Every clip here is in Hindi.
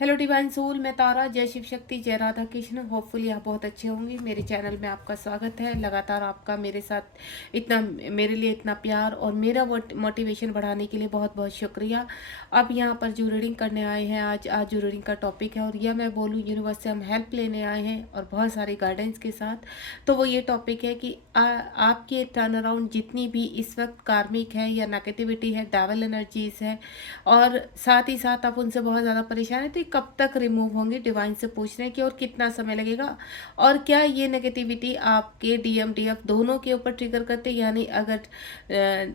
हेलो डिवाइन सोल, मैं तारा। जय शिव शक्ति, जय राधा कृष्ण। होपफुली आप बहुत अच्छे होंगे। मेरे चैनल में आपका स्वागत है। लगातार आपका मेरे साथ इतना, मेरे लिए इतना प्यार और मेरा मोटिवेशन बढ़ाने के लिए बहुत बहुत शुक्रिया। अब यहाँ पर जो रीडिंग करने आए हैं, आज जो रीडिंग का टॉपिक है, और यह मैं बोलूँ यूनिवर्स से हम हेल्प लेने आए हैं और बहुत सारी गाइडेंस के साथ। तो वो ये टॉपिक है कि आपके टर्न अराउंड जितनी भी इस वक्त कार्मिक है या नेगेटिविटी है, डेवल एनर्जीज है, और साथ ही साथ आप उनसे बहुत ज़्यादा परेशान है, तो ये कब तक रिमूव होंगे, डिवाइन से पूछ रहे हैं कि और कितना समय लगेगा, और क्या ये नेगेटिविटी आपके डीएम डीएफ दोनों के ऊपर ट्रिगर करते हैं। यानी अगर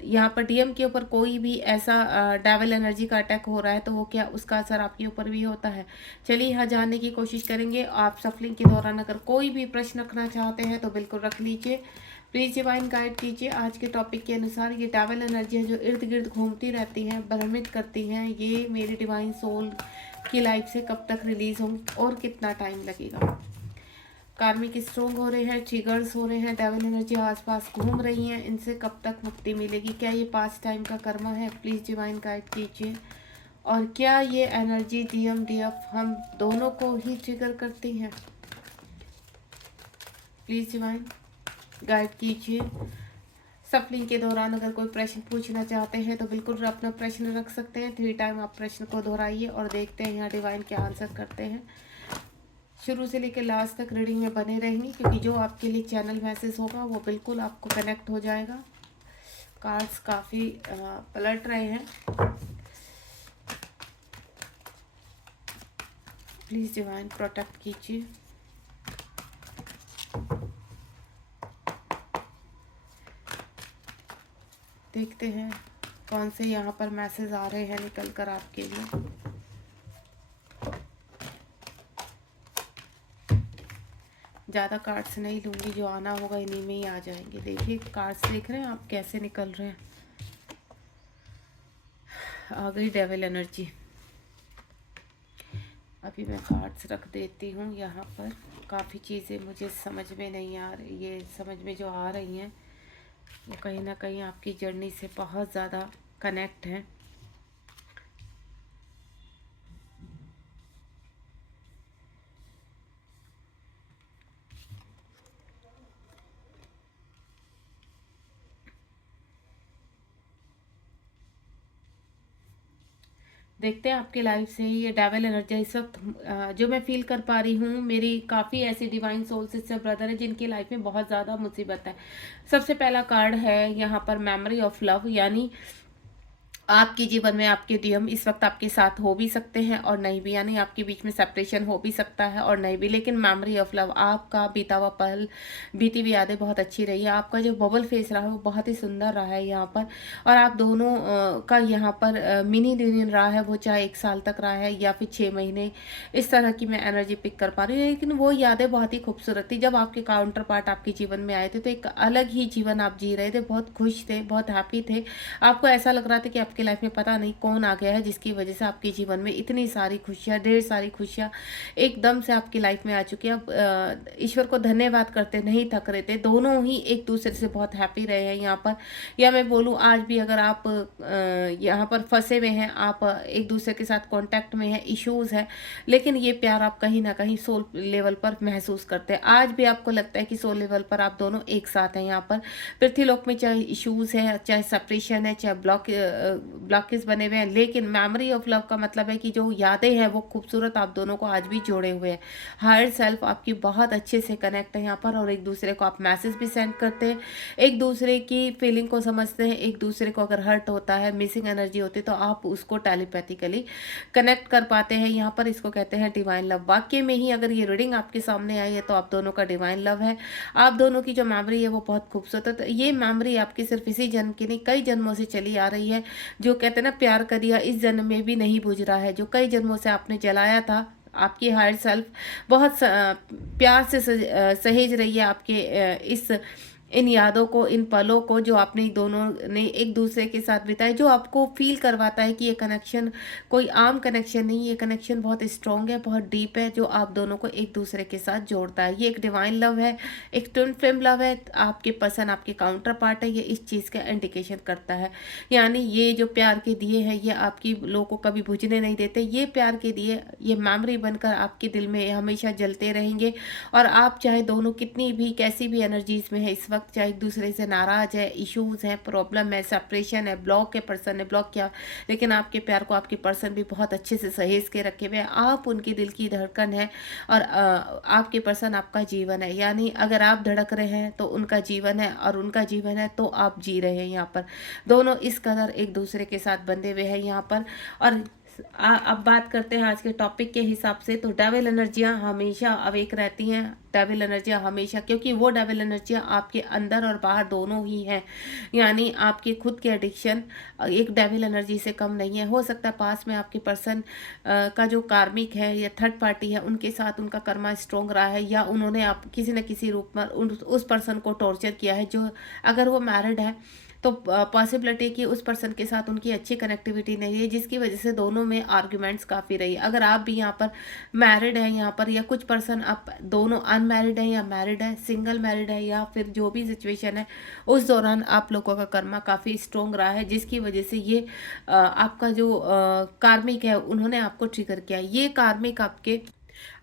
यहाँ पर डीएम के ऊपर कोई भी ऐसा डेविल एनर्जी का अटैक हो रहा है, तो वो क्या उसका असर आपके ऊपर भी होता है। चलिए यहाँ जानने की कोशिश करेंगे। आप सफलिंग के दौरान अगर कोई भी प्रश्न रखना चाहते हैं तो बिल्कुल रख लीजिए। प्लीज डिवाइन गाइड कीजिए। आज के टॉपिक के अनुसार ये डेविल एनर्जी है जो इर्द गिर्द घूमती रहती हैं, भ्रमित करती हैं, ये मेरी डिवाइन सोल की लाइफ से कब तक रिलीज होंगी और कितना टाइम लगेगा। कार्मिक स्ट्रोंग हो रहे हैं, ट्रिगर्स हो रहे हैं, डेविल एनर्जी आसपास घूम रही हैं, इनसे कब तक मुक्ति मिलेगी। क्या ये पास्ट टाइम का कर्मा है? प्लीज डिवाइन गाइड कीजिए। और क्या ये एनर्जी डीएम डीएफ हम दोनों को ही ट्रिगर करती हैं? प्लीज डिवाइन गाइड कीजिए। सफलिंग के दौरान अगर कोई प्रश्न पूछना चाहते हैं तो बिल्कुल अपना प्रश्न रख सकते हैं। 3 टाइम आप प्रश्न को दोहराइए और देखते हैं यहाँ डिवाइन क्या आंसर करते हैं। शुरू से लेकर लास्ट तक रीडिंग में बने रहेंगे, क्योंकि जो आपके लिए चैनल मैसेज होगा वो बिल्कुल आपको कनेक्ट हो जाएगा। कार्ड्स काफ़ी पलट रहे हैं। प्लीज़ डिवाइन प्रोटेक्ट कीजिए। देखते हैं कौन से यहाँ पर मैसेज आ रहे हैं निकल कर आपके लिए। ज़्यादा कार्ड्स नहीं लूँगी, जो आना होगा इन्हीं में ही आ जाएंगे। देखिए कार्ड्स देख रहे हैं आप कैसे निकल रहे हैं। आ गई डेविल एनर्जी। अभी मैं कार्ड्स रख देती हूँ यहाँ पर। काफ़ी चीज़ें मुझे समझ में नहीं आ रही, ये समझ में जो आ रही हैं वो कहीं ना कहीं आपकी जर्नी से बहुत ज़्यादा कनेक्ट हैं। देखते हैं आपकी लाइफ से ही ये डेविल एनर्जी इस वक्त जो मैं फील कर पा रही हूँ। मेरी काफ़ी ऐसी डिवाइन सोल सिस्टर ब्रदर है जिनकी लाइफ में बहुत ज़्यादा मुसीबत है। सबसे पहला कार्ड है यहाँ पर मेमोरी ऑफ लव, यानी आपके जीवन में आपके डीएम इस वक्त आपके साथ हो भी सकते हैं और नहीं भी, यानी आपके बीच में सेपरेशन हो भी सकता है और नहीं भी, लेकिन मेमोरी ऑफ लव, आपका बीता हुआ पल, बीती हुई यादें बहुत अच्छी रही है। आपका जो बबल फेस रहा है वो बहुत ही सुंदर रहा है यहाँ पर, और आप दोनों का यहाँ पर मिनी यूनियन रहा है, वो चाहे 1 साल तक रहा है या फिर 6 महीने, इस तरह की मैं एनर्जी पिक कर पा रही हूँ। लेकिन वो यादें बहुत ही खूबसूरत थी। जब आपके काउंटर पार्ट आपके जीवन में आए थे तो एक अलग ही जीवन आप जी रहे थे, बहुत खुश थे, बहुत हैप्पी थे। आपको ऐसा लग रहा था कि आपकी लाइफ में पता नहीं कौन आ गया है जिसकी वजह से आपके जीवन में इतनी सारी खुशियाँ, ढेर सारी खुशियाँ एकदम से आपकी लाइफ में आ चुकी है। अब ईश्वर को धन्यवाद करते नहीं थक रहे थे। दोनों ही एक दूसरे से बहुत हैप्पी रहे हैं यहाँ पर। या मैं बोलूँ आज भी अगर आप यहाँ पर फंसे हुए हैं, आप एक दूसरे के साथ कॉन्टैक्ट में हैं, इश्यूज है, लेकिन ये प्यार आप कहीं ना कहीं सोल लेवल पर महसूस करते हैं। आज भी आपको लगता है कि सोल लेवल पर आप दोनों एक साथ हैं। यहाँ पर पृथ्वीलोक में चाहे इश्यूज है, चाहे सेपरेशन है, चाहे ब्लॉकेज बने हुए हैं, लेकिन मेमोरी ऑफ लव का मतलब है कि जो यादें हैं वो खूबसूरत आप दोनों को आज भी जोड़े हुए हैं। हायर सेल्फ आपकी बहुत अच्छे से कनेक्ट है यहाँ पर, और एक दूसरे को आप मैसेज भी सेंड करते हैं, एक दूसरे की फीलिंग को समझते हैं। एक दूसरे को अगर हर्ट होता है, मिसिंग एनर्जी होती है, तो आप उसको टेलीपैथिकली कनेक्ट कर पाते हैं यहाँ पर। इसको कहते हैं डिवाइन लव। वाकई में ही अगर ये रीडिंग आपके सामने आई है तो आप दोनों का डिवाइन लव है। आप दोनों की जो मेमोरी है वो बहुत खूबसूरत है। तो ये मेमोरी आपकी सिर्फ इसी जन्म की नहीं, कई जन्मों से चली आ रही है। जो कहते हैं ना, प्यार कर दिया इस जन्म में भी नहीं बुझ रहा है, जो कई जन्मों से आपने जलाया था। आपकी हायर सेल्फ बहुत प्यार से सहेज रही है आपके इस इन यादों को, इन पलों को जो आपने दोनों ने एक दूसरे के साथ बिताए, जो आपको फील करवाता है कि ये कनेक्शन कोई आम कनेक्शन नहीं, ये कनेक्शन बहुत स्ट्रॉन्ग है, बहुत डीप है, जो आप दोनों को एक दूसरे के साथ जोड़ता है। ये एक डिवाइन लव है, एक ट्विन फ्लेम लव है। आपके पर्सन आपके काउंटर पार्ट है, ये इस चीज़ का इंडिकेशन करता है। यानी ये जो प्यार के दिए हैं, ये आपकी लोगों को कभी बुझने नहीं देते। ये प्यार के दिए, ये मेमोरी बनकर आपके दिल में हमेशा जलते रहेंगे। और आप चाहे दोनों कितनी भी कैसी भी एनर्जीज में है इस वक्त, चाहे एक दूसरे से नाराज है, इश्यूज हैं, प्रॉब्लम है, सेपरेशन है, ब्लॉक है, पर्सन ने ब्लॉक किया, लेकिन आपके प्यार को आपके पर्सन भी बहुत अच्छे से सहेज के रखे हुए हैं। आप उनके दिल की धड़कन है और आपके पर्सन आपका जीवन है। यानी अगर आप धड़क रहे हैं तो उनका जीवन है, और उनका जीवन है तो आप जी रहे हैं। यहाँ पर दोनों इस कदर एक दूसरे के साथ बंधे हुए हैं यहाँ पर। और अब बात करते हैं आज के टॉपिक के हिसाब से, तो डेविल एनर्जियां हमेशा अवेक रहती हैं। डेविल एनर्जियां हमेशा, क्योंकि वो डेविल एनर्जियां आपके अंदर और बाहर दोनों ही हैं। यानी आपके खुद के एडिक्शन एक डेविल एनर्जी से कम नहीं है। हो सकता है पास में आपके पर्सन का जो कार्मिक है या थर्ड पार्टी है, उनके साथ उनका कर्मा स्ट्रॉन्ग रहा है, या उन्होंने आप किसी न किसी रूप में उस पर्सन को टॉर्चर किया है। जो अगर वो मैरिड है तो पॉसिबिलिटी कि उस पर्सन के साथ उनकी अच्छी कनेक्टिविटी नहीं है, जिसकी वजह से दोनों में आर्ग्यूमेंट्स काफ़ी रही। अगर आप भी यहाँ पर मैरिड हैं यहाँ पर, या कुछ पर्सन आप दोनों अनमैरिड हैं या मैरिड है, सिंगल मैरिड है, या फिर जो भी सिचुएशन है, उस दौरान आप लोगों का कर्मा काफ़ी स्ट्रॉन्ग रहा है, जिसकी वजह से ये आपका जो कार्मिक है उन्होंने आपको ट्रिगर किया। ये कार्मिक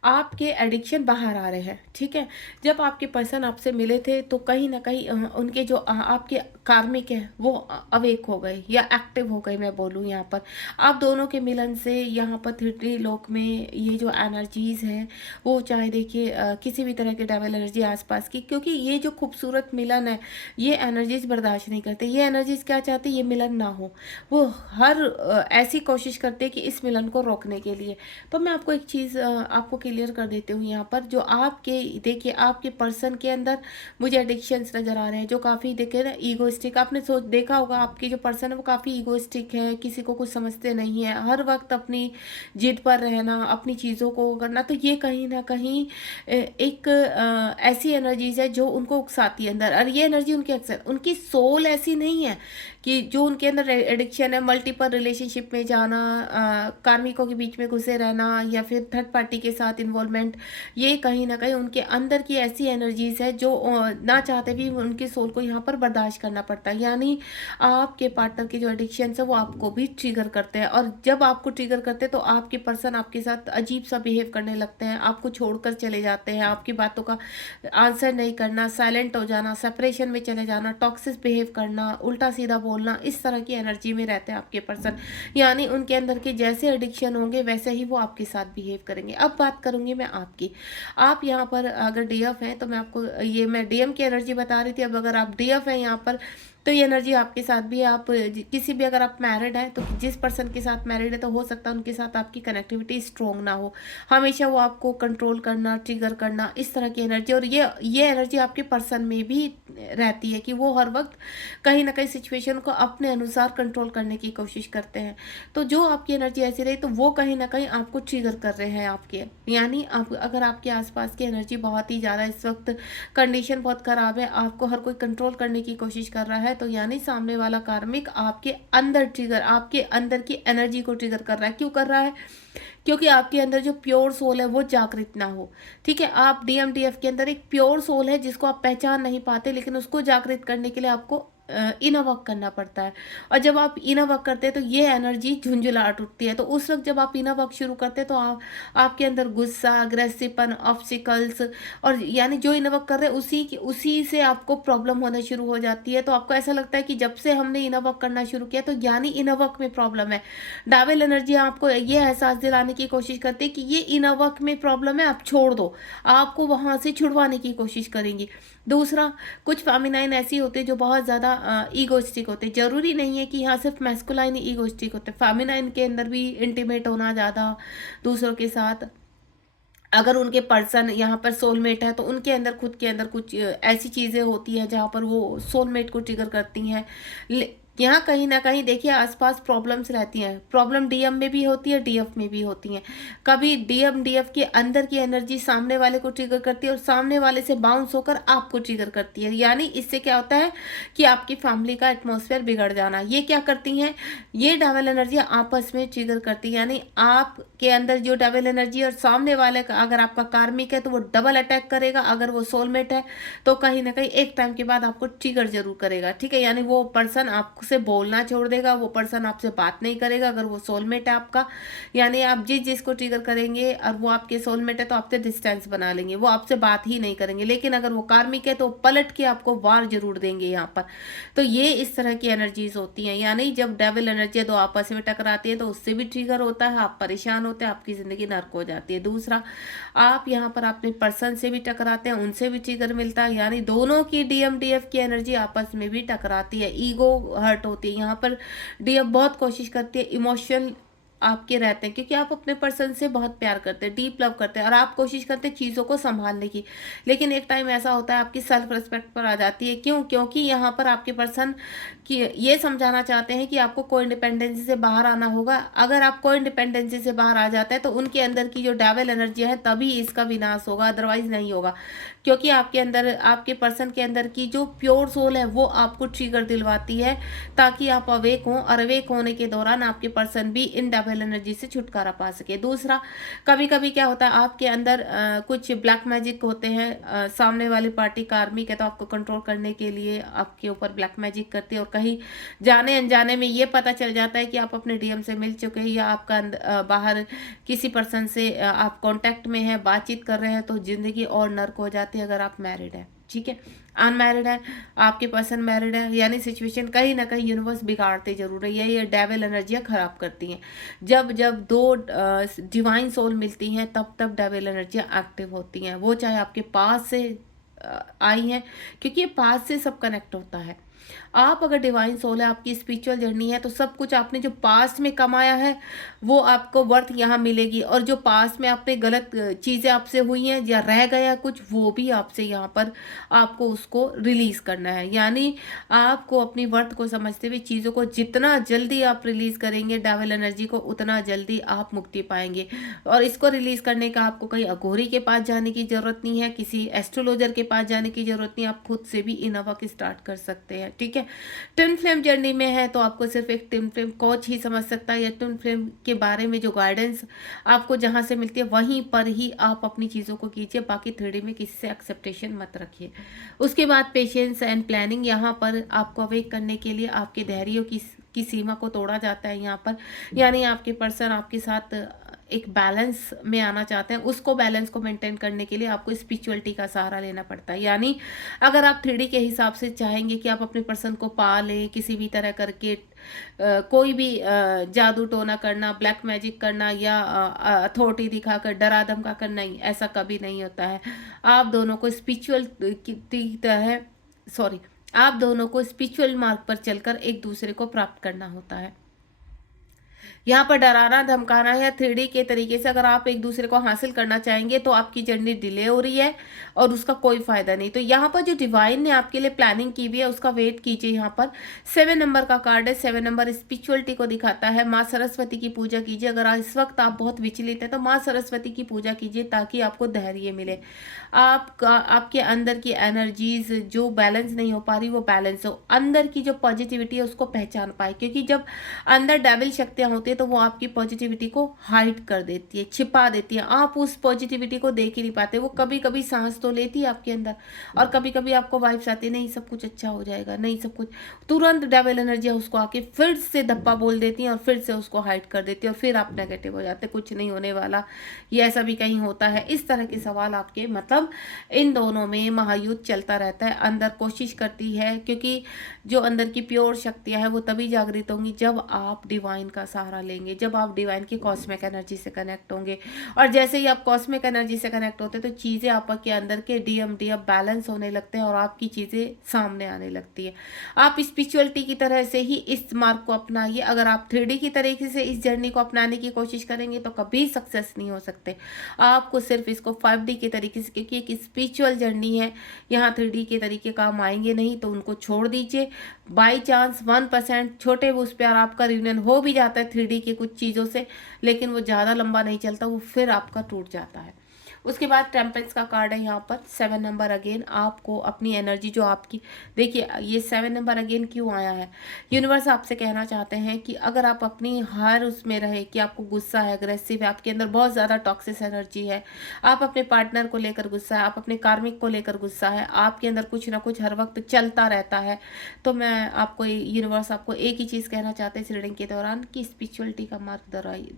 आपके एडिक्शन बाहर आ रहे हैं, ठीक है। जब आपके पर्सन आपसे मिले थे तो कहीं ना कहीं उनके जो आपके कार्मिक है वो अवेक हो गए या एक्टिव हो गए, मैं बोलूँ यहाँ पर। आप दोनों के मिलन से यहाँ पर 3D लोक में ये जो एनर्जीज हैं वो, चाहे देखिए किसी भी तरह की डेविल एनर्जी आसपास की, क्योंकि ये जो खूबसूरत मिलन है ये एनर्जीज बर्दाश्त नहीं करते। ये एनर्जीज क्या चाहते, ये मिलन ना हो। वो हर ऐसी कोशिश करते कि इस मिलन को रोकने के लिए। तो मैं आपको एक चीज़ आपको क्लियर कर देती हूँ यहाँ पर। जो आपके देखिए आपके पर्सन के अंदर मुझे एडिक्शंस नज़र आ रहे हैं, जो काफ़ी देखे ना ईगोइस्टिक। आपने सोच देखा होगा आपकी जो पर्सन है वो काफ़ी ईगोइस्टिक है, किसी को कुछ समझते नहीं है, हर वक्त अपनी जिद पर रहना, अपनी चीज़ों को करना। तो ये कहीं ना कहीं एक ऐसी एनर्जीज है जो उनको उकसाती है अंदर। और ये एनर्जी उनकी अक्सर उनकी सोल ऐसी नहीं है कि जो उनके अंदर एडिक्शन है, मल्टीपल रिलेशनशिप में जाना, कार्मिकों के बीच में घुसे रहना, या फिर थर्ड पार्टी के साथ इन्वॉल्वमेंट, ये कहीं ना कहीं उनके अंदर की ऐसी एनर्जीज है जो ना चाहते भी उनकी सोल को यहाँ पर बर्दाश्त करना पड़ता है। यानी आपके पार्टनर की जो एडिक्शन है वो आपको भी ट्रिगर करते हैं, और जब आपको ट्रिगर करते हैं तो आपके पर्सन आपके साथ अजीब सा बिहेव करने लगते हैं, आपको छोड़कर चले जाते हैं, आपकी बातों का आंसर नहीं करना, साइलेंट हो जाना, सेपरेशन में चले जाना, टॉक्सिक बिहेव करना, उल्टा सीधा बोलना, इस तरह की एनर्जी में रहते हैं आपके पर्सन। यानी उनके अंदर के जैसे एडिक्शन होंगे वैसे ही वो आपके साथ बिहेव करेंगे। अब बात करूंगी मैं आपकी। आप यहाँ पर अगर डीएफ हैं तो मैं आपको ये मैं डीएम की एनर्जी बता रही थी। अब अगर आप डीएफ हैं यहाँ पर तो ये एनर्जी आपके साथ भी है। आप किसी भी, अगर आप मैरिड हैं तो जिस पर्सन के साथ मैरिड है तो हो सकता है उनके साथ आपकी कनेक्टिविटी स्ट्रॉन्ग ना हो, हमेशा वो आपको कंट्रोल करना, ट्रिगर करना, इस तरह की एनर्जी। और ये एनर्जी आपके पर्सन में भी रहती है कि वो हर वक्त कहीं ना कहीं सिचुएशन को अपने अनुसार कंट्रोल करने की कोशिश करते हैं। तो जो आपकी एनर्जी ऐसी रही तो वो कहीं ना कहीं आपको ट्रिगर कर रहे हैं आपके। यानी आप अगर आपके आसपास की एनर्जी बहुत ही ज़्यादा इस वक्त कंडीशन बहुत ख़राब है, आपको हर कोई कंट्रोल करने की कोशिश कर रहा है, तो यानी सामने वाला कार्मिक आपके अंदर ट्रिगर, आपके अंदर की एनर्जी को ट्रिगर कर रहा है। क्यों कर रहा है? क्योंकि आपके अंदर जो प्योर सोल है वो जागृत ना हो, ठीक है। आप डीएमडीएफ के अंदर एक प्योर सोल है जिसको आप पहचान नहीं पाते, लेकिन उसको जागृत करने के लिए आपको इनर वर्क करना पड़ता है। और जब आप इनर वर्क करते हैं तो ये एनर्जी झुंझुलाहट उठती है। तो उस वक्त जब आप इनर वर्क शुरू करते हैं तो आपके अंदर गुस्सा, अग्रेसिवपन, ऑब्स्टिकल्स, और यानी जो इनर वर्क कर रहे हैं उसी से आपको प्रॉब्लम होना शुरू हो जाती है। तो आपको ऐसा लगता है कि जब से हमने इनर वर्क करना शुरू किया तो यानी इनर वर्क में प्रॉब्लम है। डेविल एनर्जी आपको ये एहसास दिलाने की कोशिश करती है कि ये इनर वर्क में प्रॉब्लम है, आप छोड़ दो, आपको वहां से छुड़वाने की कोशिश करेंगी। दूसरा, कुछ फेमिनाइन ऐसी होते हैं जो बहुत ज़्यादा ईगोइस्टिक होते हैं। जरूरी नहीं है कि यहाँ सिर्फ मैस्कुलाइन ही ईगोइस्टिक होते हैं, फेमिनाइन के अंदर भी इंटीमेट होना ज़्यादा दूसरों के साथ। अगर उनके पर्सन यहाँ पर सोलमेट है तो उनके अंदर खुद के अंदर कुछ ऐसी चीज़ें होती हैं जहाँ पर वो सोलमेट को ट्रिगर करती हैं। यहाँ कहीं ना कहीं देखिए आसपास प्रॉब्लम्स रहती हैं। प्रॉब्लम डीएम में भी होती है, डीएफ में भी होती हैं। कभी डीएम डीएफ के अंदर की एनर्जी सामने वाले को ट्रिगर करती है और सामने वाले से बाउंस होकर आपको ट्रिगर करती है। यानी इससे क्या होता है कि आपकी फैमिली का एटमॉस्फेयर बिगड़ जाना। ये क्या करती हैं, ये डेविल एनर्जी आपस में ट्रिगर करती है। यानी आपके अंदर जो डेविल एनर्जी और सामने वाले का, अगर आपका कार्मिक है तो वो डबल अटैक करेगा, अगर वो सोलमेट है तो कहीं ना कहीं एक टाइम के बाद आपको ट्रिगर जरूर करेगा। ठीक है, यानी वो पर्सन आपसे बोलना छोड़ देगा, वो पर्सन आपसे बात नहीं करेगा अगर वो सोलमेट है आपका। यानी आप जिस जिसको ट्रिगर करेंगे और वो आपके सोलमेट है तो आपसे डिस्टेंस बना लेंगे, वो आपसे बात ही नहीं करेंगे। लेकिन अगर वो कार्मिक है तो पलट के आपको वार जरूर देंगे यहाँ पर। तो ये इस तरह की एनर्जीज होती हैं। यानी जब डेविल एनर्जी दो आपस में टकराती है तो उससे भी ट्रिगर होता है, आप परेशान होते हैं, आपकी जिंदगी नर्क हो जाती है। दूसरा, आप यहाँ पर अपने पर्सन से भी टकराते हैं, उनसे भी ट्रिगर मिलता है। यानी दोनों की डीएम डीएफ की एनर्जी आपस में भी टकराती है, ईगो हर्ट होती है। यहाँ पर डीएफ बहुत कोशिश करती है, इमोशनल आपके रहते हैं क्योंकि आप अपने पर्सन से बहुत प्यार करते हैं, डीप लव करते हैं और आप कोशिश करते हैं चीज़ों को संभालने की। लेकिन एक टाइम ऐसा होता है आपकी सेल्फ रिस्पेक्ट पर आ जाती है। क्यों? क्योंकि यहाँ पर आपके पर्सन कि ये समझाना चाहते हैं कि आपको को इंडिपेंडेंसी से बाहर आना होगा। अगर आप को इंडिपेंडेंसी से बाहर आ जाते हैं तो उनके अंदर की जो डेविल एनर्जी है तभी इसका विनाश होगा, अदरवाइज नहीं होगा। क्योंकि आपके अंदर, आपके पर्सन के अंदर की जो प्योर सोल है वो आपको ट्रिगर दिलवाती है ताकि आप अवेक हों, और अवेक होने के दौरान आपके पर्सन भी इन डेविल एनर्जी से छुटकारा पा सके। दूसरा, कभी कभी क्या होता है आपके अंदर कुछ ब्लैक मैजिक होते हैं। सामने वाली पार्टी कार्मिक है तो आपको कंट्रोल करने के लिए आपके ऊपर ब्लैक मैजिक करती है, और कहीं जाने अनजाने में ये पता चल जाता है कि आप अपने डीएम से मिल चुके हैं या आपका बाहर किसी पर्सन से आप कांटेक्ट में हैं, बातचीत कर रहे हैं, तो जिंदगी और नर्क हो जाती है अगर आप मैरिड हैं। ठीक है, अनमैरिड है, आपके पर्सन मैरिड है, यानी सिचुएशन कहीं ना कहीं यूनिवर्स बिगाड़ते जरूर है। ये डेविल एनर्जियाँ खराब करती हैं। जब जब दो डिवाइन सोल मिलती हैं तब तब डेविल एनर्जियाँ एक्टिव होती हैं, वो चाहे आपके पास से आई हैं, क्योंकि ये पास से सब कनेक्ट होता है। आप अगर डिवाइन सोल है, आपकी स्पिरिचुअल जर्नी है, तो सब कुछ आपने जो पास्ट में कमाया है वो आपको वर्थ यहाँ मिलेगी, और जो पास्ट में आपने गलत चीज़ें आपसे हुई हैं या रह गया कुछ, वो भी आपसे यहाँ पर आपको उसको रिलीज करना है। यानी आपको अपनी वर्थ को समझते हुए चीज़ों को जितना जल्दी आप रिलीज करेंगे डेविल एनर्जी को, उतना जल्दी आप मुक्ति पाएंगे। और इसको रिलीज करने का आपको कहीं अघोरी के पास जाने की जरूरत नहीं है, किसी एस्ट्रोलॉजर के पास जाने की जरूरत नहीं, आप खुद से भी इन वर्क स्टार्ट कर सकते हैं। ठीक है, ट्विन फ्लेम जर्नी में है तो आपको सिर्फ एक ट्विन फ्लेम कोच ही समझ सकता है, या ट्विन फ्लेम के बारे में जो गाइडेंस आपको जहां से मिलती है वहीं पर ही आप अपनी चीज़ों को कीजिए। बाकी थ्री में किसी से एक्सेप्टेशन मत रखिए। उसके बाद पेशेंस एंड प्लानिंग, यहाँ पर आपको अवेक करने के लिए आपके धैर्य की सीमा को तोड़ा जाता है यहाँ पर। यानी आपके पर्सन आपके साथ एक बैलेंस में आना चाहते हैं, उसको बैलेंस को मेंटेन करने के लिए आपको स्पिरिचुअलिटी का सहारा लेना पड़ता है। यानी अगर आप 3D के हिसाब से चाहेंगे कि आप अपने पर्सन को पा लें किसी भी तरह करके, कोई भी जादू टोना करना, ब्लैक मैजिक करना या अथॉरिटी दिखाकर डरा धमका कर, नहीं, ऐसा कभी नहीं होता है। आप दोनों को स्पिरिचुअल की तरह आप दोनों को स्पिरिचुअल मार्ग पर चलकर एक दूसरे को प्राप्त करना होता है। यहाँ पर डराना धमकाना या 3D के तरीके से अगर आप एक दूसरे को हासिल करना चाहेंगे तो आपकी जर्नी डिले हो रही है और उसका कोई फायदा नहीं। तो यहाँ पर जो डिवाइन ने आपके लिए प्लानिंग की हुई है उसका वेट कीजिए। यहाँ पर 7 नंबर का कार्ड है। 7 नंबर स्पिरिचुअलिटी को दिखाता है। माँ सरस्वती की पूजा कीजिए। अगर इस वक्त आप बहुत विचलित हैं तो माँ सरस्वती की पूजा कीजिए ताकि आपको धैर्य मिले। आपके अंदर की एनर्जीज जो बैलेंस नहीं हो पा रही वो बैलेंस हो, अंदर की जो पॉजिटिविटी है उसको पहचान पाए, क्योंकि जब अंदर डेविल शक्तियां होती है तो वो आपकी पॉजिटिविटी को हाइड कर देती है, छिपा देती है। आप उस पॉजिटिविटी को देख ही नहीं पाते। वो कभी कभी सांस तो लेती है आपके अंदर और कभी कभी आपको वाइब्स आती है, नहीं सब कुछ अच्छा हो जाएगा, नहीं सब कुछ, तुरंत डेविल एनर्जी उसको आके फिर से धप्पा बोल देती है और फिर से उसको हाइड कर देती है और फिर आप नेगेटिव हो जाते, कुछ नहीं होने वाला, ये ऐसा भी कहीं होता है। इस तरह के सवाल आपके, मतलब इन दोनों में महायुद्ध चलता रहता है। अंदर कोशिश करती है, क्योंकि जो अंदर की प्योर शक्तियां हैं वो तभी जागृत होंगी जब आप डिवाइन का सहारा लेंगे, जब आप डिवाइन की कॉस्मिक एनर्जी से कनेक्ट होंगे। और जैसे ही आप कॉस्मिक एनर्जी से कनेक्ट होते हैं तो चीज़ें आपके अंदर के डीएम बैलेंस होने लगते हैं और आपकी चीज़ें सामने आने लगती है। आप स्पिरिचुअलिटी की तरह से ही इस मार्ग को अपनाइए। अगर आप 3D की तरीके से इस जर्नी को अपनाने की कोशिश करेंगे तो कभी सक्सेस नहीं हो सकते। आपको सिर्फ इसको 5D के तरीके से, क्योंकि एक स्पिरिचुअल जर्नी है, यहाँ 3D के तरीके काम आएंगे नहीं, तो उनको छोड़ दीजिए। बाई चांस 1% छोटे उस पर आपका रियूनियन हो भी जाता है 3D की कुछ चीज़ों से, लेकिन वो ज़्यादा लंबा नहीं चलता, वो फिर आपका टूट जाता है। उसके बाद टेम्परेंस का कार्ड है यहाँ पर 7 नंबर अगेन। आपको अपनी एनर्जी जो आपकी, देखिए ये 7 नंबर अगेन क्यों आया है, यूनिवर्स आपसे कहना चाहते हैं कि अगर आप अपनी हर उसमें रहे कि आपको गुस्सा है, अग्रेसिव है, आपके अंदर बहुत ज़्यादा टॉक्सिक एनर्जी है, आप अपने पार्टनर को लेकर गुस्सा है, आप अपने कार्मिक को लेकर गुस्सा है, आपके अंदर कुछ ना कुछ हर वक्त चलता रहता है, तो मैं आपको यूनिवर्स आपको एक ही चीज़ कहना चाहते हैं इस रीडिंग के दौरान कि स्पिरिचुअलिटी का मार्ग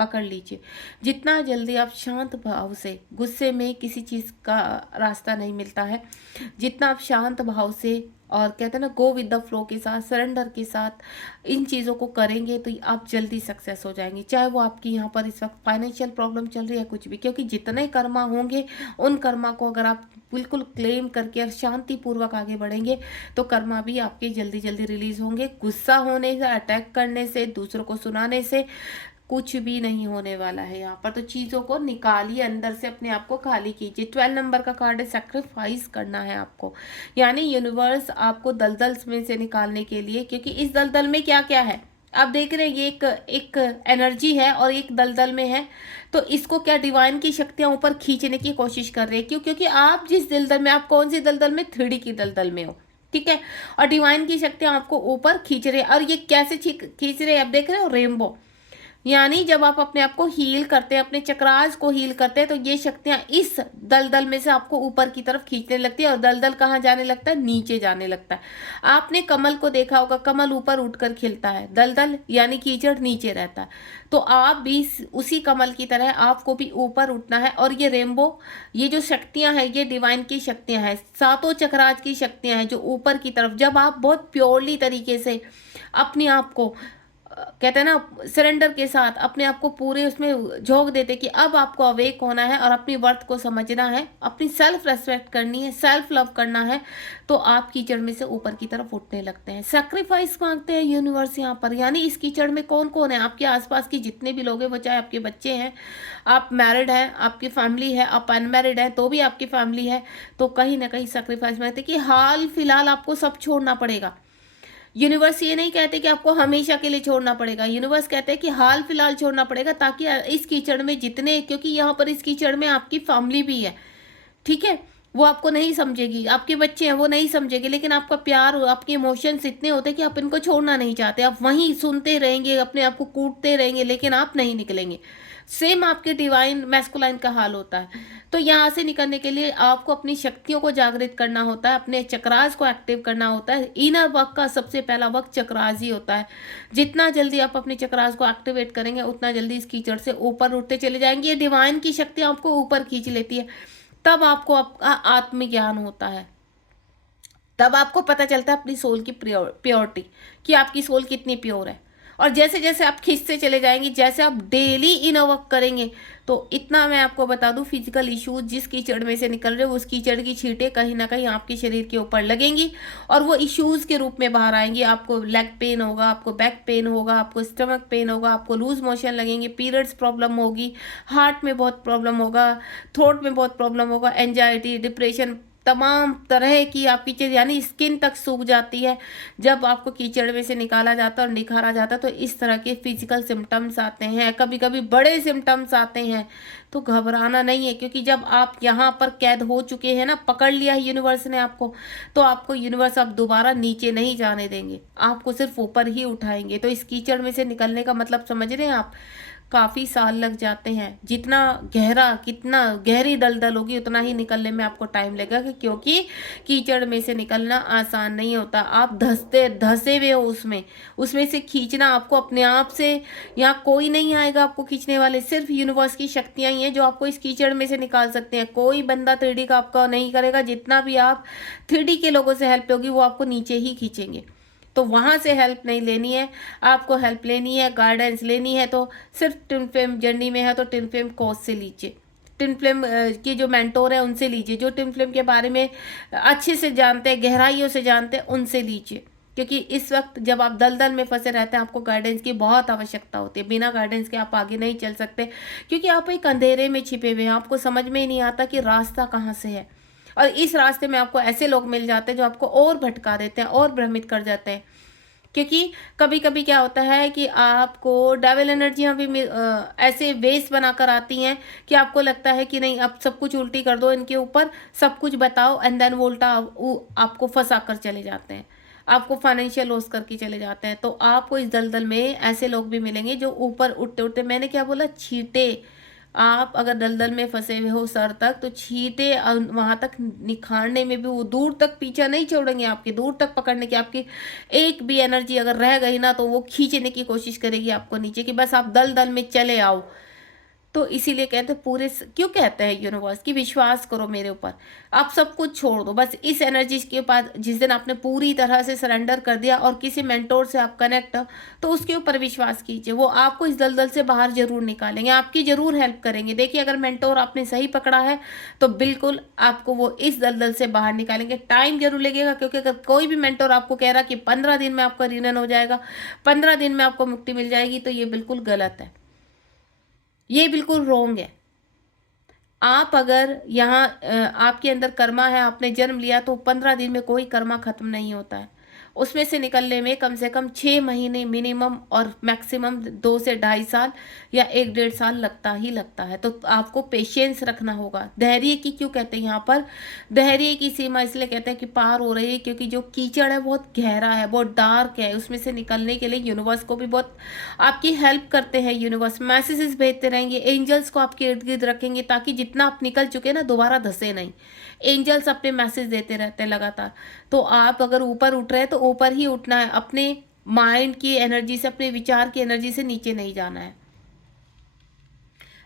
पकड़ लीजिए। जितना जल्दी आप शांत भाव से, गुस्से में किसी चीज़ का रास्ता नहीं मिलता है, जितना आप शांत भाव से और कहते हैं ना गो विद द फ्लो के साथ, सरेंडर के साथ इन चीज़ों को करेंगे तो आप जल्दी सक्सेस हो जाएंगे। चाहे वो आपकी यहाँ पर इस वक्त फाइनेंशियल प्रॉब्लम चल रही है कुछ भी, क्योंकि जितने कर्मा होंगे उन कर्मा को अगर आप बिल्कुल क्लेम करके और शांतिपूर्वक आगे बढ़ेंगे तो कर्मा भी आपके जल्दी जल्दी रिलीज होंगे। गुस्सा होने से, अटैक करने से, दूसरों को सुनाने से कुछ भी नहीं होने वाला है यहाँ पर। तो चीज़ों को निकालिए अंदर से, अपने आप को खाली कीजिए। 12 नंबर का कार्ड है, सेक्रीफाइस करना है आपको, यानी यूनिवर्स आपको दलदल में से निकालने के लिए, क्योंकि इस दलदल में क्या क्या है आप देख रहे हैं, ये एक एनर्जी है और एक दलदल में है, तो इसको क्या डिवाइन की शक्तियां ऊपर खींचने की कोशिश कर रही है। क्यों? क्योंकि आप जिस दलदल में, आप कौन सी दलदल में, 3D की दलदल में हो, ठीक है, और डिवाइन की शक्तियां आपको ऊपर खींच रहे हैं। और ये कैसे खींच रहे हैं आप देख रहे हो, रेनबो, यानी जब आप अपने आप को हील करते हैं, अपने चक्रास को हील करते हैं, तो ये शक्तियां इस दलदल में से आपको ऊपर की तरफ खींचने लगती है और दलदल कहाँ जाने लगता है, नीचे जाने लगता है। आपने कमल को देखा होगा, कमल ऊपर उठकर खिलता है, दलदल यानी कीचड़ नीचे रहता है, तो आप भी उसी कमल की तरह आपको भी ऊपर उठना है। और ये रेनबो, ये जो शक्तियां हैं, ये डिवाइन की शक्तियां हैं, सातों चक्रास की शक्तियां हैं जो ऊपर की तरफ, जब आप बहुत प्योरली तरीके से अपने आप को कहते हैं ना सरेंडर के साथ अपने आप को पूरे उसमें झोंक देते कि अब आपको अवेक होना है और अपनी वर्थ को समझना है, अपनी सेल्फ रेस्पेक्ट करनी है, सेल्फ लव करना है, तो आप कीचड़ में से ऊपर की तरफ उठने लगते हैं। सेक्रीफाइस मांगते हैं यूनिवर्स यहाँ पर, यानी इस कीचड़ में कौन कौन है, आपके आसपास की जितने भी लोग हैं, वो चाहे आपके बच्चे हैं, आप मैरिड हैं, आपकी फैमिली है, आप अनमैरिड हैं तो भी आपकी फैमिली है, तो कहीं ना कहीं सेक्रीफाइस मांगते कि हाल फिलहाल आपको सब छोड़ना पड़ेगा। यूनिवर्स ये नहीं कहते कि आपको हमेशा के लिए छोड़ना पड़ेगा, यूनिवर्स कहते हैं कि हाल फिलहाल छोड़ना पड़ेगा, ताकि इस कीचड़ में जितने, क्योंकि यहाँ पर इस कीचड़ में आपकी फैमिली भी है, ठीक है, वो आपको नहीं समझेगी, आपके बच्चे हैं वो नहीं समझेंगे, लेकिन आपका प्यार, आपके इमोशंस इतने होते हैं कि आप इनको छोड़ना नहीं चाहते, आप वहीं सुनते रहेंगे, अपने आप को कूटते रहेंगे, लेकिन आप नहीं निकलेंगे। सेम आपके डिवाइन मैस्कुलाइन का हाल होता है। तो यहाँ से निकलने के लिए आपको अपनी शक्तियों को जागृत करना होता है, अपने चक्रास को एक्टिव करना होता है। इनर वर्क का सबसे पहला वर्क चक्रास ही होता है। जितना जल्दी आप अपने चक्रास को एक्टिवेट करेंगे उतना जल्दी इस कीचड़ से ऊपर उठते चले जाएंगे। ये डिवाइन की शक्ति आपको ऊपर खींच लेती है, तब आपको आपका आत्मज्ञान होता है, तब आपको पता चलता है अपनी सोल की प्योरिटी, कि आपकी सोल कितनी प्योर है। और जैसे जैसे आप खींचते चले जाएंगे, जैसे आप डेली इनर वर्क करेंगे, तो इतना मैं आपको बता दूं, फिजिकल इश्यूज जिस कीचड़ में से निकल रहे हो उस कीचड़ की छींटें कहीं ना कहीं आपके शरीर के ऊपर लगेंगी और वो इश्यूज के रूप में बाहर आएंगी। आपको लेग पेन होगा, आपको बैक पेन होगा, आपको स्टमक पेन होगा, आपको लूज मोशन लगेंगे, पीरियड्स प्रॉब्लम होगी, हार्ट में बहुत प्रॉब्लम होगा, थ्रोट में बहुत प्रॉब्लम होगा, एंजाइटी, डिप्रेशन, तमाम तरह की आपकी चीज़, यानी स्किन तक सूख जाती है जब आपको कीचड़ में से निकाला जाता है और निखारा जाता है। तो इस तरह के फिजिकल सिम्टम्स आते हैं, कभी कभी बड़े सिम्टम्स आते हैं, तो घबराना नहीं है, क्योंकि जब आप यहाँ पर कैद हो चुके हैं ना, पकड़ लिया है यूनिवर्स ने आपको, तो आपको यूनिवर्स अब दोबारा नीचे नहीं जाने देंगे, आपको सिर्फ ऊपर ही उठाएंगे। तो इस कीचड़ में से निकलने का मतलब समझ रहे हैं आप, काफ़ी साल लग जाते हैं, जितना गहरा, कितना गहरी दलदल होगी उतना ही निकलने में आपको टाइम लगेगा, क्योंकि कीचड़ में से निकलना आसान नहीं होता। आप धसे हुए हो उसमें से खींचना आपको अपने आप से, यहाँ कोई नहीं आएगा आपको खींचने वाले, सिर्फ यूनिवर्स की शक्तियाँ ही हैं जो आपको इस कीचड़ में से निकाल सकते हैं। कोई बंदा 3D का आपका नहीं करेगा, जितना भी आप 3D के लोगों से हेल्प होगी वो आपको नीचे ही खींचेंगे। तो वहाँ से हेल्प नहीं लेनी है, आपको हेल्प लेनी है, गाइडेंस लेनी है, तो सिर्फ ट्विन फ्लेम जर्नी में है तो ट्विन फ्लेम कोच से लीजिए, ट्विन फ्लेम के जो मेंटोर है उनसे लीजिए, जो ट्विन फ्लेम के बारे में अच्छे से जानते हैं, गहराइयों से जानते हैं, उनसे लीजिए। क्योंकि इस वक्त जब आप दलदल में फंसे रहते हैं आपको गाइडेंस की बहुत आवश्यकता होती है। बिना गाइडेंस के आप आगे नहीं चल सकते, क्योंकि आप एक अंधेरे में छिपे हुए हैं, आपको समझ में ही नहीं आता कि रास्ता कहाँ से है। और इस रास्ते में आपको ऐसे लोग मिल जाते हैं जो आपको और भटका देते हैं और भ्रमित कर जाते हैं। क्योंकि कभी-कभी क्या होता है कि आपको डेविल एनर्जियाँ भी ऐसे वेस बनाकर आती हैं कि आपको लगता है कि नहीं, अब सब कुछ उल्टी कर दो इनके ऊपर, सब कुछ बताओ, एंड देन वो उल्टा आपको फँसा कर चले जाते हैं। आपको फाइनेंशियल लॉस करके चले जाते हैं। तो आपको इस दलदल में ऐसे लोग भी मिलेंगे जो ऊपर उठते-उठते, मैंने क्या बोला, छींटे। आप अगर दलदल में फँसे हुए हो सर तक, तो छींटे वहाँ तक निखारने में भी वो दूर तक पीछा नहीं छोड़ेंगे आपके, दूर तक पकड़ने की। आपकी एक भी एनर्जी अगर रह गई ना, तो वो खींचने की कोशिश करेगी आपको नीचे, कि बस आप दलदल में चले आओ। तो इसीलिए कहते हैं क्यों कहते हैं यूनिवर्स कि विश्वास करो मेरे ऊपर, आप सब कुछ छोड़ दो, बस इस एनर्जी के पास जिस दिन आपने पूरी तरह से सरेंडर कर दिया और किसी मेंटोर से आप कनेक्ट हो, तो उसके ऊपर विश्वास कीजिए, वो आपको इस दलदल से बाहर जरूर निकालेंगे, आपकी जरूर हेल्प करेंगे। देखिए, अगर मेंटोर आपने सही पकड़ा है तो बिल्कुल आपको वो इस दलदल से बाहर निकालेंगे। टाइम जरूर लगेगा, क्योंकि अगर कोई भी मेंटोर आपको कह रहा कि 15 दिन में आपका रिनन हो जाएगा, 15 दिन में आपको मुक्ति मिल जाएगी, तो ये बिल्कुल गलत है, ये बिल्कुल रॉन्ग है। आप अगर यहाँ आपके अंदर कर्मा है, आपने जन्म लिया, तो 15 दिन में कोई कर्मा खत्म नहीं होता है। उसमें से निकलने में कम से कम 6 महीने मिनिमम और मैक्सिमम 2 से ढाई साल या 1 डेढ़ साल लगता ही लगता है। तो आपको पेशेंस रखना होगा। धैर्य की क्यों कहते हैं यहाँ पर, धैर्य की सीमा इसलिए कहते हैं कि पार हो रही है, क्योंकि जो कीचड़ है बहुत गहरा है, बहुत डार्क है। उसमें से निकलने के लिए यूनिवर्स को भी बहुत आपकी हेल्प करते हैं। यूनिवर्स मैसेजेस भेजते रहेंगे, एंजल्स को आपके इर्द गिर्द रखेंगे, ताकि जितना आप निकल चुके ना, दोबारा धसे नहीं। एंजल्स अपने मैसेज देते रहते हैं लगातार। तो आप अगर ऊपर उठ रहे हैं तो ऊपर ही उठना है, अपने माइंड की एनर्जी से, अपने विचार की एनर्जी से नीचे नहीं जाना है।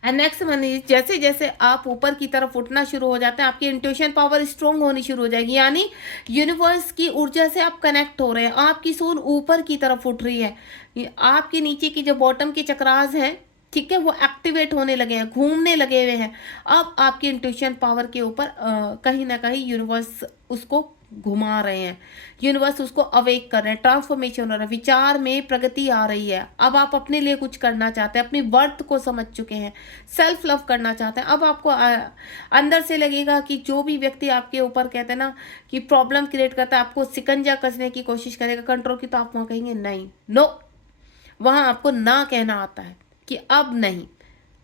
एंड नेक्स्ट वन इज, जैसे जैसे आप ऊपर की तरफ उठना शुरू हो जाते हैं, आपकी इंट्यूशन पावर स्ट्रोंग होनी शुरू हो जाएगी, यानी यूनिवर्स की ऊर्जा से आप कनेक्ट हो रहे हैं, आपकी सोल ऊपर की तरफ उठ रही है। आपके नीचे की जो बॉटम के चक्रास हैं, ठीक है, वो एक्टिवेट होने लगे हैं, घूमने लगे हुए हैं। अब आपकी इंट्यूशन पावर के ऊपर कहीं ना कहीं यूनिवर्स उसको घुमा रहे हैं, यूनिवर्स उसको अवेक कर रहे हैं, ट्रांसफॉर्मेशन हो रहा है, विचार में प्रगति आ रही है। अब आप अपने लिए कुछ करना चाहते हैं, अपनी वर्थ को समझ चुके हैं, सेल्फ लव करना चाहते हैं। अब आपको अंदर से लगेगा कि जो भी व्यक्ति आपके ऊपर, कहते हैं ना कि प्रॉब्लम क्रिएट करता है, आपको सिकंजा कसने की कोशिश करेगा, कंट्रोल की, तो आप वहाँ कहेंगे नहीं, नो। वहाँ आपको ना कहना आता है कि अब नहीं,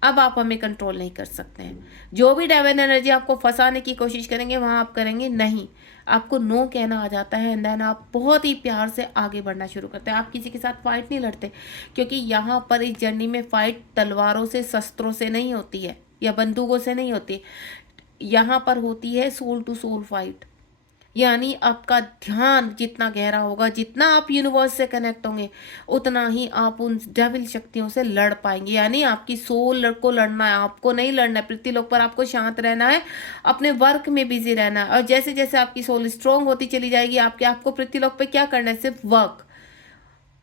अब आप हमें कंट्रोल नहीं कर सकते हैं। जो भी डेविल एनर्जी आपको फंसाने की कोशिश करेंगे, वहाँ आप करेंगे नहीं, आपको नो कहना आ जाता है। एंड देन आप बहुत ही प्यार से आगे बढ़ना शुरू करते हैं। आप किसी के साथ फाइट नहीं लड़ते, क्योंकि यहाँ पर इस जर्नी में फाइट तलवारों से, शस्त्रों से नहीं होती है, या बंदूकों से नहीं होती। यहाँ पर होती है सोल टू सोल फाइट, यानी आपका ध्यान जितना गहरा होगा, जितना आप यूनिवर्स से कनेक्ट होंगे, उतना ही आप उन डेविल शक्तियों से लड़ पाएंगे। यानी आपकी सोल को लड़ना है, आपको नहीं लड़ना है पृथ्वीलोक पर, आपको शांत रहना है, अपने वर्क में बिजी रहना है। और जैसे जैसे आपकी सोल स्ट्रांग होती चली जाएगी, आपको पृथ्वीलोक पे क्या करना है, सिर्फ वर्क,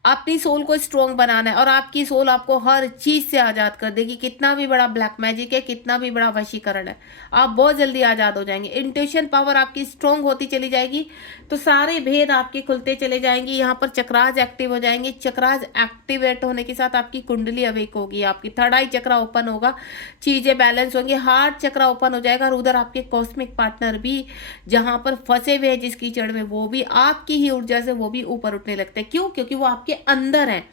अपनी सोल को स्ट्रॉन्ग बनाना है, और आपकी सोल आपको हर चीज से आजाद कर देगी। कितना भी बड़ा ब्लैक मैजिक है, कितना भी बड़ा वशीकरण है, आप बहुत जल्दी आजाद हो जाएंगे। इंट्यूशन पावर आपकी स्ट्रॉन्ग होती चली जाएगी, तो सारे भेद आपके खुलते चले जाएंगे। यहाँ पर चक्राज एक्टिव हो जाएंगे। चक्राज एक्टिवेट होने के साथ आपकी कुंडली अवेक होगी, आपकी थर्ड आई चक्रा ओपन होगा, चीजें बैलेंस होंगी, हार्ट चक्रा ओपन हो जाएगा, और उधर आपके कॉस्मिक पार्टनर भी जहां पर फंसे हुए हैं जिस कीचड़ में, वो भी आपकी ही ऊर्जा से वो भी ऊपर उठने लगते हैं। क्यों? क्योंकि वो आपके अंदर है,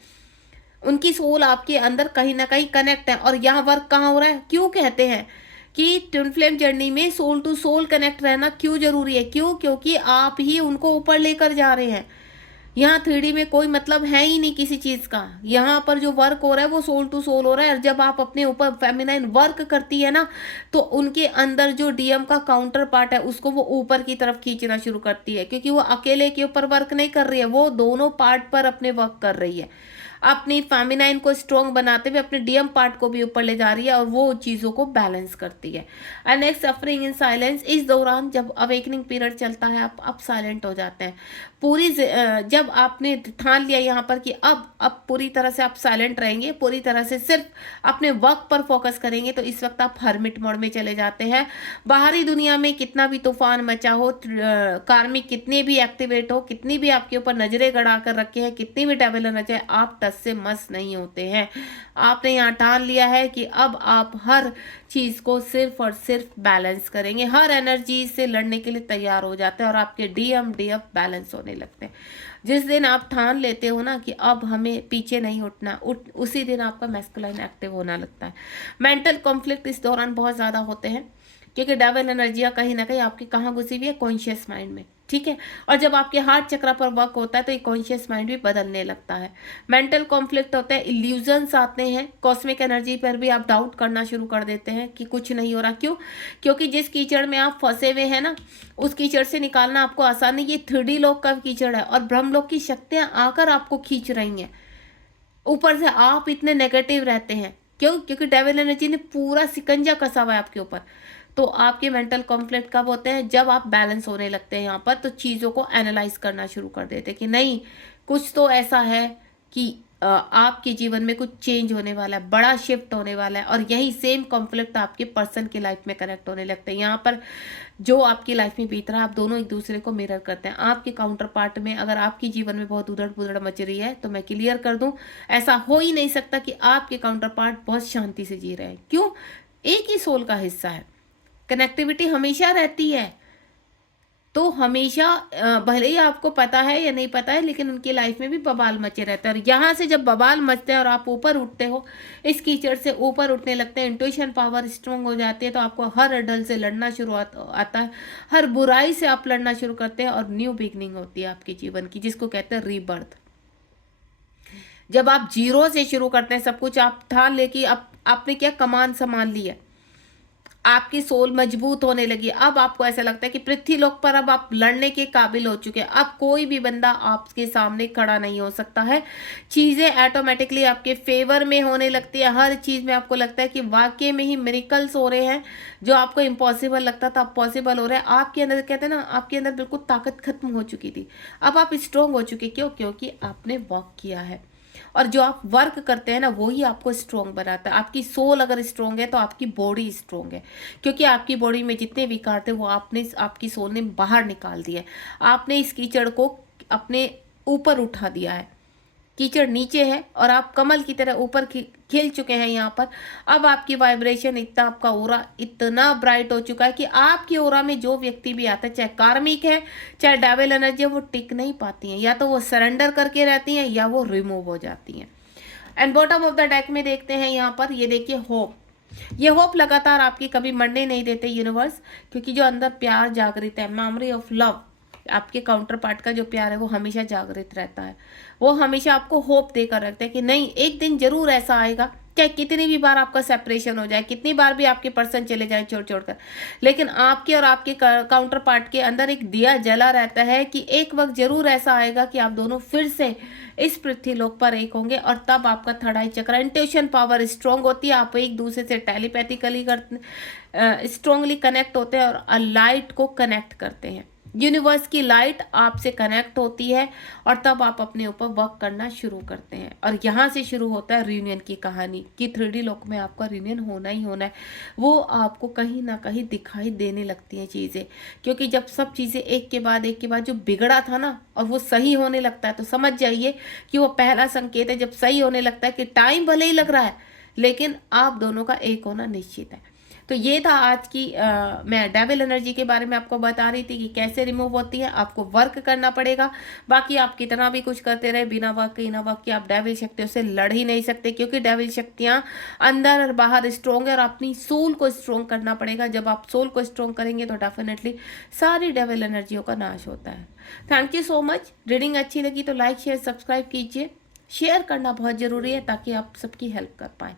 उनकी सोल आपके अंदर कहीं ना कहीं कनेक्ट है। और यहाँ वर्क कहाँ हो रहा है? क्यों कहते हैं कि ट्विन फ्लेम जर्नी में सोल टू सोल कनेक्ट रहना क्यों जरूरी है? क्यों? क्योंकि आप ही उनको ऊपर लेकर जा रहे हैं। यहाँ 3D में कोई मतलब है ही नहीं किसी चीज का। यहाँ पर जो वर्क हो रहा है वो सोल टू सोल हो रहा है। और जब आप अपने ऊपर फेमिनाइन वर्क करती है ना, तो उनके अंदर जो डीएम का काउंटर पार्ट है उसको वो ऊपर की तरफ खींचना शुरू करती है, क्योंकि वो अकेले के ऊपर वर्क नहीं कर रही है, वो दोनों पार्ट पर अपने वर्क कर रही है। अपनी फेमिनाइन को स्ट्रॉन्ग बनाते हुए अपने डीएम पार्ट को भी ऊपर ले जा रही है, और वो चीजों को बैलेंस करती है। And next, suffering in silence. इस दौरान जब अवेकनिंग पीरियड चलता है, आप साइलेंट हो जाते हैं। पूरी जब आपने ठान लिया यहाँ पर कि अब पूरी तरह से आप साइलेंट रहेंगे, पूरी तरह से सिर्फ अपने वर्क पर फोकस करेंगे, तो इस वक्त आप हर्मिट मोड में चले जाते हैं। बाहरी दुनिया में कितना भी तूफान मचा हो, कार्मिक कितने भी एक्टिवेट हो, कितनी भी आपके ऊपर नजरें गड़ा कर रखे हैं, कितनी भी डेविल नजर, आप टच बस से मस नहीं होते हैं। आपने यहाँ ठान लिया है कि अब आप हर चीज़ को सिर्फ और सिर्फ बैलेंस करेंगे, हर एनर्जी से लड़ने के लिए तैयार हो जाते हैं और आपके डीएम डीएफ बैलेंस होने लगते हैं। जिस दिन आप ठान लेते हो ना कि अब हमें पीछे नहीं उठना, उसी दिन आपका मैस्कुलाइन एक्टिव होना लगता है। मेंटल कॉन्फ्लिक्ट इस दौरान बहुत ज़्यादा होते हैं, क्योंकि डेविल एनर्जियाँ कहीं ना कहीं आपकी कहाँ घुसी हुई है, कॉन्शियस माइंड में, ठीक है। और जब आपके हार्ट चक्र पर वर्क होता है तो ये कॉन्शियस माइंड भी बदलने लगता है। मेंटल कॉन्फ्लिक्ट होते हैं, इल्यूजन्स आते हैं, कॉस्मिक एनर्जी पर भी आप डाउट करना शुरू कर देते हैं कि कुछ नहीं हो रहा। क्यों? क्योंकि जिस कीचड़ में आप फंसे हुए हैं ना, उस कीचड़ से निकालना आपको आसान नहीं। ये 3D लोक का कीचड़ है और ब्रह्मलोक की शक्तियाँ आकर आपको खींच रही हैं। ऊपर से आप इतने नेगेटिव रहते हैं, क्यों? क्योंकि डेविल एनर्जी ने पूरा सिकंजा कसा हुआ है आपके ऊपर। तो आपके मेंटल कॉन्फ्लिक्ट कब होते हैं? जब आप बैलेंस होने लगते हैं यहाँ पर, तो चीज़ों को एनालाइज करना शुरू कर देते हैं कि नहीं, कुछ तो ऐसा है कि आपके जीवन में कुछ चेंज होने वाला है, बड़ा शिफ्ट होने वाला है। और यही सेम कॉन्फ्लिक्ट आपके पर्सन की लाइफ में कनेक्ट होने लगते हैं। यहाँ पर जो आपकी लाइफ में बीत रहा है, आप दोनों एक दूसरे को मिरर करते हैं। आपके काउंटर पार्ट में अगर आपके जीवन में बहुत उधड़ पुधड़ मच रही है, तो मैं क्लियर कर दूं, ऐसा हो ही नहीं सकता कि आपके काउंटर पार्ट बहुत शांति से जी रहे हैं। क्यों? एक ही सोल का हिस्सा है, कनेक्टिविटी हमेशा रहती है। तो हमेशा भले ही आपको पता है या नहीं पता है, लेकिन उनकी लाइफ में भी बवाल मचे रहते हैं। और यहाँ से जब बवाल मचते हैं और आप ऊपर उठते हो, इस कीचड़ से ऊपर उठने लगते हैं, इंट्यूशन पावर स्ट्रांग हो जाती है, तो आपको हर अडल से लड़ना शुरू आता है, हर बुराई से आप लड़ना शुरू करते हैं और न्यू बिगनिंग होती है आपके जीवन की, जिसको कहते हैं रीबर्थ। जब आप जीरो से शुरू करते हैं सब कुछ, आप ठान ले कि आपने क्या कमान संभाल ली है, आपकी सोल मजबूत होने लगी। अब आपको ऐसा लगता है कि पृथ्वी लोक पर अब आप लड़ने के काबिल हो चुके हैं। अब कोई भी बंदा आपके सामने खड़ा नहीं हो सकता है। चीज़ें ऑटोमेटिकली आपके फेवर में होने लगती है। हर चीज़ में आपको लगता है कि वाकई में ही मिरेकल्स हो रहे हैं। जो आपको इम्पॉसिबल लगता था, अब पॉसिबल हो रहा है। आपके अंदर, कहते हैं ना, आपके अंदर बिल्कुल ताकत खत्म हो चुकी थी, अब आप स्ट्रोंग हो चुके। क्यों? क्योंकि आपने वर्क किया है। और जो आप वर्क करते हैं ना, वो ही आपको स्ट्रोंग बनाता है। आपकी सोल अगर स्ट्रोंग है तो आपकी बॉडी स्ट्रोंग है, क्योंकि आपकी बॉडी में जितने विकार थे वो आपकी सोल ने बाहर निकाल दिया है। आपने इस कीचड़ को अपने ऊपर उठा दिया है। कीचड़ नीचे है और आप कमल की तरह ऊपर खिल चुके हैं यहाँ पर। अब आपकी वाइब्रेशन इतना, आपका ओरा इतना ब्राइट हो चुका है कि आपकी ओरा में जो व्यक्ति भी आता है, चाहे कार्मिक है चाहे डेविल एनर्जी है, वो टिक नहीं पाती हैं। या तो वो सरेंडर करके रहती हैं या वो रिमूव हो जाती हैं। And bottom of the deck में देखते हैं यहाँ पर, ये देखिए होप। ये होप लगातार आपकी कभी मरने नहीं देते यूनिवर्स, क्योंकि जो अंदर प्यार जागृत है, मेमोरी ऑफ लव, आपके काउंटर पार्ट का जो प्यार है वो हमेशा जागृत रहता है। वो हमेशा आपको होप देकर रखता है कि नहीं, एक दिन जरूर ऐसा आएगा, चाहे कितनी भी बार आपका सेपरेशन हो जाए, कितनी बार भी आपके पर्सन चले जाए छोड़ छोड़कर, लेकिन आपके और आपके काउंटर पार्ट के अंदर एक दिया जला रहता है कि एक वक्त जरूर ऐसा आएगा कि आप दोनों फिर से इस पृथ्वी लोक पर एक होंगे। और तब आपका थर्ड आई चक्र, इंट्यूशन पावर स्ट्रांग होती है। आप एक दूसरे से टेलीपैथिकली स्ट्रांगली कनेक्ट होते हैं और लाइट को कनेक्ट करते हैं। यूनिवर्स की लाइट आपसे कनेक्ट होती है और तब आप अपने ऊपर वर्क करना शुरू करते हैं। और यहाँ से शुरू होता है रियूनियन की कहानी कि 3D लोक में आपका रियूनियन होना ही होना है। वो आपको कहीं ना कहीं दिखाई देने लगती हैं चीज़ें, क्योंकि जब सब चीज़ें एक के बाद जो बिगड़ा था ना, और वो सही होने लगता है, तो समझ जाइए कि वो पहला संकेत है। जब सही होने लगता है कि टाइम भले ही लग रहा है, लेकिन आप दोनों का एक होना निश्चित है। तो ये था आज की मैं डेविल एनर्जी के बारे में आपको बता रही थी कि कैसे रिमूव होती है। आपको वर्क करना पड़ेगा, बाकी आप कितना भी कुछ करते रहे, बिना वर्क के आप डेविल शक्तियों से लड़ ही नहीं सकते, क्योंकि डेविल शक्तियाँ अंदर और बाहर स्ट्रोंग है और अपनी सोल को स्ट्रोंग करना पड़ेगा। जब आप सोल को स्ट्रोंग करेंगे तो डेफिनेटली सारी डेविल एनर्जियों का नाश होता है। Thank you so much. Reading अच्छी लगी तो लाइक शेयर सब्सक्राइब कीजिए। शेयर करना बहुत ज़रूरी है ताकि आप सबकी हेल्प कर पाएँ।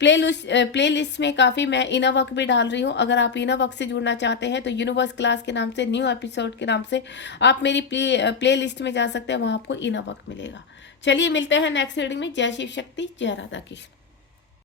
प्लेलिस्ट में काफ़ी मैं इनर वर्क भी डाल रही हूँ। अगर आप इनर वर्क से जुड़ना चाहते हैं तो यूनिवर्स क्लास के नाम से, न्यू एपिसोड के नाम से आप मेरी प्लेलिस्ट में जा सकते हैं, वहाँ आपको इनर वर्क मिलेगा। चलिए मिलते हैं नेक्स्ट रीडिंग में। जय शिव शक्ति, जय राधा कृष्ण।